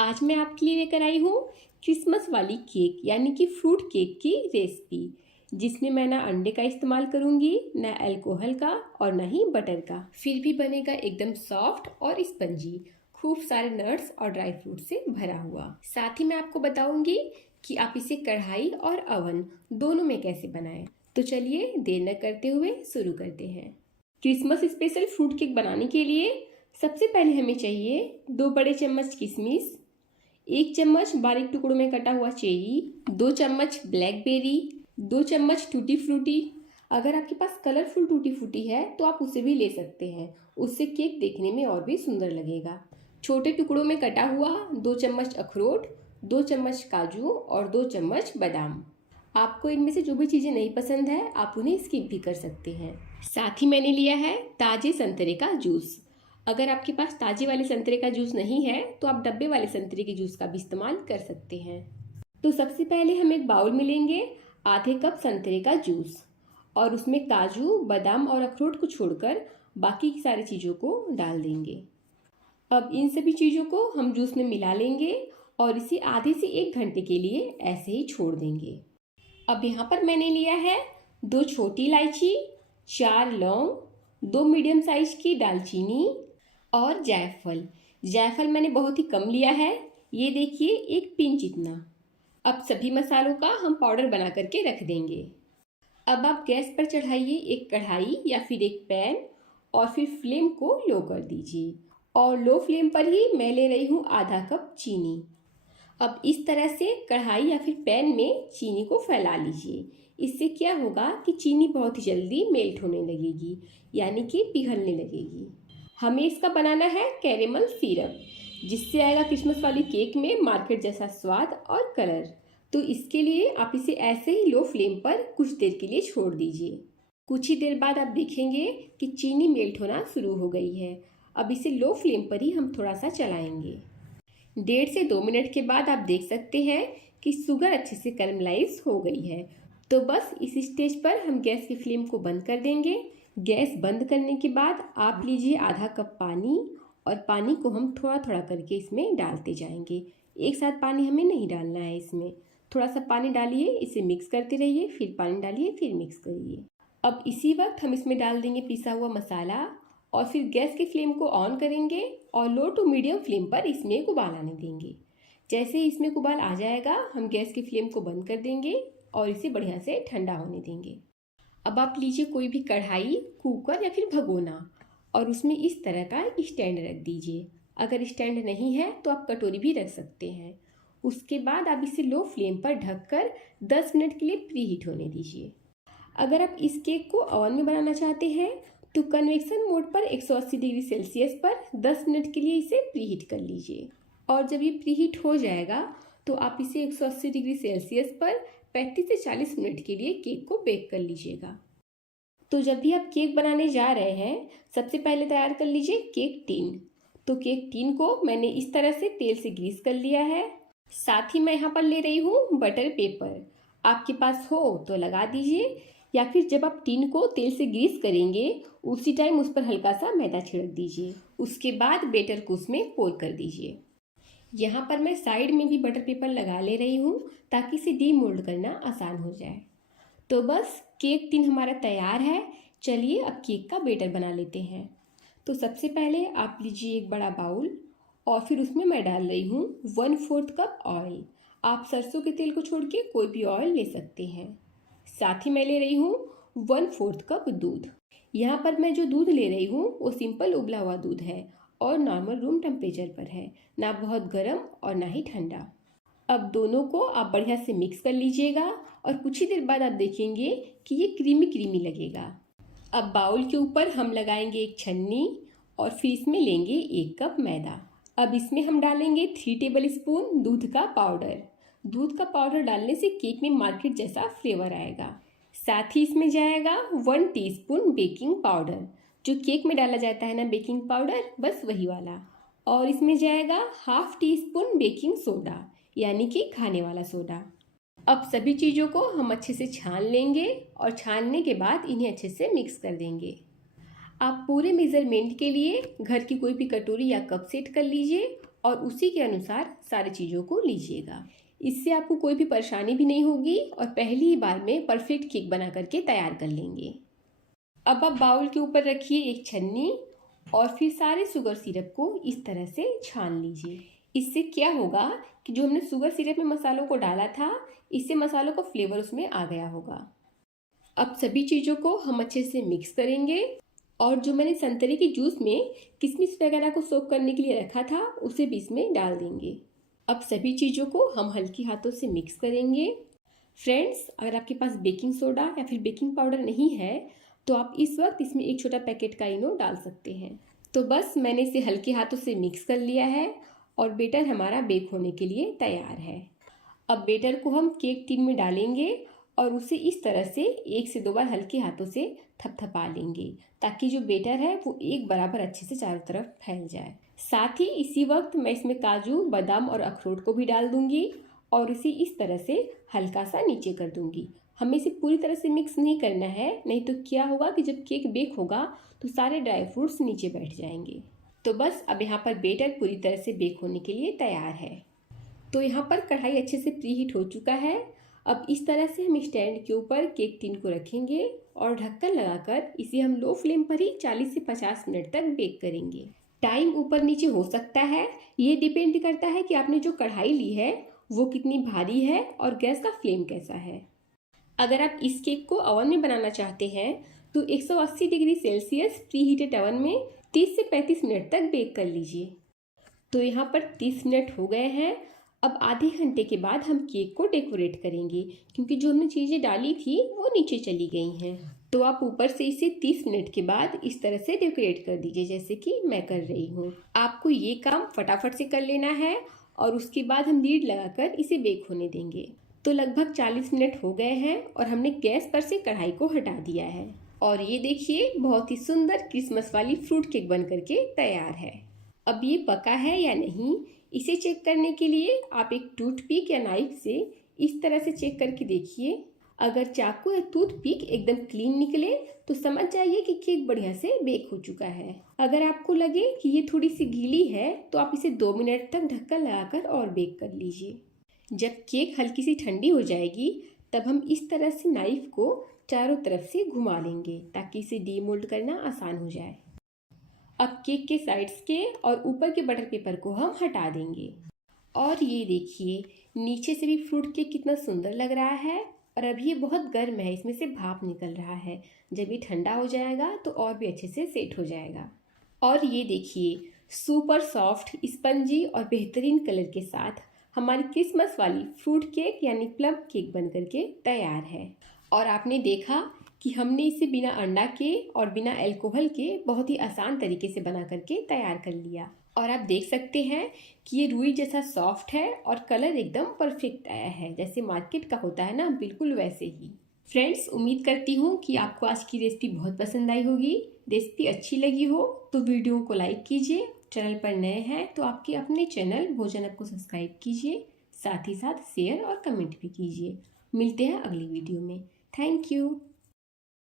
आज मैं आपके लिए लेकर आई हूँ क्रिसमस वाली केक यानी कि फ्रूट केक की रेसिपी, जिसमें मैं ना अंडे का इस्तेमाल करूँगी, ना अल्कोहल का और ना ही बटर का। फिर भी बनेगा एकदम सॉफ्ट और स्पंजी, खूब सारे नट्स और ड्राई फ्रूट से भरा हुआ। साथ ही मैं आपको बताऊंगी कि आप इसे कढ़ाई और अवन दोनों में कैसे बनाएं। तो चलिए देर न करते हुए शुरू करते हैं। क्रिसमस स्पेशल फ्रूट केक बनाने के लिए सबसे पहले हमें चाहिए 2 बड़े चम्मच किशमिश, 1 चम्मच बारीक टुकड़ों में कटा हुआ चेरी, 2 चम्मच ब्लैकबेरी, 2 चम्मच टूटी फ्रूटी। अगर आपके पास कलरफुल टूटी फ्रूटी है तो आप उसे भी ले सकते हैं, उससे केक देखने में और भी सुंदर लगेगा। छोटे टुकड़ों में कटा हुआ 2 चम्मच अखरोट, 2 चम्मच काजू और 2 चम्मच बादाम। आपको इनमें से जो भी चीज़ें नहीं पसंद है आप उन्हें स्किप भी कर सकते हैं। साथ ही मैंने लिया है ताजे संतरे का जूस। अगर आपके पास ताजे वाले संतरे का जूस नहीं है तो आप डब्बे वाले संतरे के जूस का भी इस्तेमाल कर सकते हैं। तो सबसे पहले हम एक बाउल में लेंगे आधे कप संतरे का जूस और उसमें काजू, बादाम और अखरोट को छोड़कर बाकी की सारी चीज़ों को डाल देंगे। अब इन सभी चीज़ों को हम जूस में मिला लेंगे और इसे आधे से 1 घंटे के लिए ऐसे ही छोड़ देंगे। अब यहाँ पर मैंने लिया है 2 छोटी इलायची, 4 लौंग, 2 मीडियम साइज की दालचीनी और जायफल। जायफल मैंने बहुत ही कम लिया है, ये देखिए 1 पिंच इतना। अब सभी मसालों का हम पाउडर बना करके रख देंगे। अब आप गैस पर चढ़ाइए एक कढ़ाई या फिर एक पैन और फिर फ्लेम को लो कर दीजिए और लो फ्लेम पर ही मैं ले रही हूँ आधा कप चीनी। अब इस तरह से कढ़ाई या फिर पैन में चीनी को फैला लीजिए। इससे क्या होगा कि चीनी बहुत ही जल्दी मेल्ट होने लगेगी, यानी कि पिघलने लगेगी। हमें इसका बनाना है कैरेमल सिरप, जिससे आएगा क्रिसमस वाली केक में मार्केट जैसा स्वाद और कलर। तो इसके लिए आप इसे ऐसे ही लो फ्लेम पर कुछ देर के लिए छोड़ दीजिए। कुछ ही देर बाद आप देखेंगे कि चीनी मेल्ट होना शुरू हो गई है। अब इसे लो फ्लेम पर ही हम थोड़ा सा चलाएंगे। 1.5 से 2 मिनट के बाद आप देख सकते हैं कि शुगर अच्छे से कैरमलाइज हो गई है। तो बस इस स्टेज पर हम गैस की फ्लेम को बंद कर देंगे। गैस बंद करने के बाद आप लीजिए आधा कप पानी और पानी को हम थोड़ा थोड़ा करके इसमें डालते जाएंगे। एक साथ पानी हमें नहीं डालना है, इसमें थोड़ा सा पानी डालिए, इसे मिक्स करते रहिए, फिर पानी डालिए, फिर मिक्स करिए। अब इसी वक्त हम इसमें डाल देंगे पिसा हुआ मसाला और फिर गैस की फ्लेम को ऑन करेंगे और लो टू मीडियम फ्लेम पर इसमें एक उबाल आने देंगे। जैसे ही इसमें उबाल आ जाएगा हम गैस की फ्लेम को बंद कर देंगे और इसे बढ़िया से ठंडा होने देंगे। अब आप लीजिए कोई भी कढ़ाई, कुकर या फिर भगोना और उसमें इस तरह का स्टैंड रख दीजिए। अगर स्टैंड नहीं है तो आप कटोरी भी रख सकते हैं। उसके बाद आप इसे लो फ्लेम पर ढककर 10 मिनट के लिए प्री हीट होने दीजिए। अगर आप इस केक को ओवन में बनाना चाहते हैं तो कन्वेक्शन मोड पर 180 डिग्री सेल्सियस पर 10 मिनट के लिए इसे प्री हीट कर लीजिए और जब ये प्री हीट हो जाएगा तो आप इसे 180 डिग्री सेल्सियस पर 35 से 40 मिनट के लिए केक को बेक कर लीजिएगा। तो जब भी आप केक बनाने जा रहे हैं सबसे पहले तैयार कर लीजिए केक टिन। तो केक टिन को मैंने इस तरह से तेल से ग्रीस कर लिया है। साथ ही मैं यहाँ पर ले रही हूँ बटर पेपर। आपके पास हो तो लगा दीजिए या फिर जब आप टिन को तेल से ग्रीस करेंगे उसी टाइम उस पर हल्का सा मैदा छिड़क दीजिए। उसके बाद बेटर को उसमें पोर कर दीजिए। यहाँ पर मैं साइड में भी बटर पेपर लगा ले रही हूँ ताकि इसे डीमोल्ड करना आसान हो जाए। तो बस केक टिन हमारा तैयार है। चलिए अब केक का बेटर बना लेते हैं। तो सबसे पहले आप लीजिए एक बड़ा बाउल और फिर उसमें मैं डाल रही हूँ 1/4 कप ऑयल। आप सरसों के तेल को छोड़ के कोई भी ऑयल ले सकते हैं। साथ ही मैं ले रही हूँ 1/4 कप दूध। यहाँ पर मैं जो दूध ले रही हूँ वो सिंपल उबला हुआ दूध है और नॉर्मल रूम टेम्परेचर पर है, ना बहुत गर्म और ना ही ठंडा। अब दोनों को आप बढ़िया से मिक्स कर लीजिएगा और कुछ ही देर बाद आप देखेंगे कि ये क्रीमी क्रीमी लगेगा। अब बाउल के ऊपर हम लगाएंगे एक छन्नी और फिर इसमें लेंगे 1 कप मैदा। अब इसमें हम डालेंगे 3 टेबल स्पून दूध का पाउडर। दूध का पाउडर डालने से केक में मार्केट जैसा फ्लेवर आएगा। साथ ही इसमें जाएगा 1 टीस्पून बेकिंग पाउडर, जो केक में डाला जाता है ना बेकिंग पाउडर, बस वही वाला। और इसमें जाएगा 1/2 टीस्पून बेकिंग सोडा, यानी कि खाने वाला सोडा। अब सभी चीज़ों को हम अच्छे से छान लेंगे और छानने के बाद इन्हें अच्छे से मिक्स कर देंगे। आप पूरे मेज़रमेंट के लिए घर की कोई भी कटोरी या कप सेट कर लीजिए और उसी के अनुसार सारी चीज़ों को लीजिएगा। इससे आपको कोई भी परेशानी भी नहीं होगी और पहली ही बार में परफेक्ट केक बना करके तैयार कर लेंगे। अब आप बाउल के ऊपर रखिए एक छन्नी और फिर सारे शुगर सिरप को इस तरह से छान लीजिए। इससे क्या होगा कि जो हमने शुगर सिरप में मसालों को डाला था, इससे मसालों का फ्लेवर उसमें आ गया होगा। अब सभी चीज़ों को हम अच्छे से मिक्स करेंगे और जो मैंने संतरे के जूस में किशमिश वगैरह को सोक करने के लिए रखा था, उसे भी इसमें डाल देंगे। अब सभी चीज़ों को हम हल्की हाथों से मिक्स करेंगे। फ्रेंड्स, अगर आपके पास बेकिंग सोडा या फिर बेकिंग पाउडर नहीं है तो आप इस वक्त इसमें एक छोटा पैकेट का इनो डाल सकते हैं। तो बस मैंने इसे हल्के हाथों से मिक्स कर लिया है और बेटर हमारा बेक होने के लिए तैयार है। अब बेटर को हम केक टिन में डालेंगे और उसे इस तरह से 1 से 2 बार हल्के हाथों से थपथपा लेंगे ताकि जो बेटर है वो एक बराबर अच्छे से चारों तरफ फैल जाए। साथ ही इसी वक्त मैं इसमें काजू, बादाम और अखरोट को भी डाल दूंगी और इसे इस तरह से हल्का सा नीचे कर दूंगी। हमें इसे पूरी तरह से मिक्स नहीं करना है, नहीं तो क्या होगा कि जब केक बेक होगा तो सारे ड्राई फ्रूट्स नीचे बैठ जाएंगे। तो बस अब यहाँ पर बेटर पूरी तरह से बेक होने के लिए तैयार है। तो यहाँ पर कढ़ाई अच्छे से प्रीहीट हो चुका है। अब इस तरह से हम स्टैंड के ऊपर केक टिन को रखेंगे और ढक्कन लगाकर इसे हम लो फ्लेम पर ही 40 से 50 मिनट तक बेक करेंगे। टाइम ऊपर नीचे हो सकता है, ये डिपेंड करता है कि आपने जो कढ़ाई ली है वो कितनी भारी है और गैस का फ्लेम कैसा है। अगर आप इस केक को ओवन में बनाना चाहते हैं तो 180 degree Celsius pre heated oven में 30 से 35 मिनट तक बेक कर लीजिए। तो यहाँ पर 30 मिनट हो गए हैं। अब आधे घंटे के बाद हम केक को डेकोरेट करेंगे क्योंकि जो हमने चीज़ें डाली थी वो नीचे चली गई हैं। तो आप ऊपर से इसे 30 मिनट के बाद इस तरह से डेकोरेट कर दीजिए जैसे कि मैं कर रही हूँ। आपको ये काम फटाफट से कर लेना है और उसके बाद हम लीड लगाकर इसे बेक होने देंगे। तो लगभग 40 मिनट हो गए हैं और हमने गैस पर से कढ़ाई को हटा दिया है और ये देखिए बहुत ही सुंदर क्रिसमस वाली फ्रूट केक बन करके तैयार है। अब ये पका है या नहीं, इसे चेक करने के लिए आप एक टूथपिक या नाइफ से इस तरह से चेक करके देखिए। अगर चाकू या टूथपिक एकदम क्लीन निकले तो समझ जाइए कि केक बढ़िया से बेक हो चुका है। अगर आपको लगे कि ये थोड़ी सी गीली है तो आप इसे 2 मिनट तक ढक्कन लगाकर और बेक कर लीजिए। जब केक हल्की सी ठंडी हो जाएगी तब हम इस तरह से नाइफ को चारों तरफ से घुमा लेंगे ताकि इसे डीमोल्ड करना आसान हो जाए। अब केक के साइड्स के और ऊपर के बटर पेपर को हम हटा देंगे और ये देखिए नीचे से भी फ्रूट केक कितना सुंदर लग रहा है और अब ये बहुत गर्म है, इसमें से भाप निकल रहा है। जब ये ठंडा हो जाएगा तो और भी अच्छे से सेट हो जाएगा। और ये देखिए सुपर सॉफ्ट, स्पंजी और बेहतरीन कलर के साथ हमारी क्रिसमस वाली फ्रूट केक यानी प्लम केक बन करके तैयार है। और आपने देखा कि हमने इसे बिना अंडा के और बिना अल्कोहल के बहुत ही आसान तरीके से बना करके तैयार कर लिया। और आप देख सकते हैं कि ये रुई जैसा सॉफ्ट है और कलर एकदम परफेक्ट आया है, जैसे मार्केट का होता है ना, बिल्कुल वैसे ही। फ्रेंड्स, उम्मीद करती हूँ कि आपको आज की रेसिपी बहुत पसंद आई होगी। रेसिपी अच्छी लगी हो तो वीडियो को लाइक कीजिए। चैनल पर नए हैं तो आपके अपने चैनल भोजन अप को सब्सक्राइब कीजिए, साथ ही साथ शेयर और कमेंट भी कीजिए। मिलते हैं अगली वीडियो में। Thank you.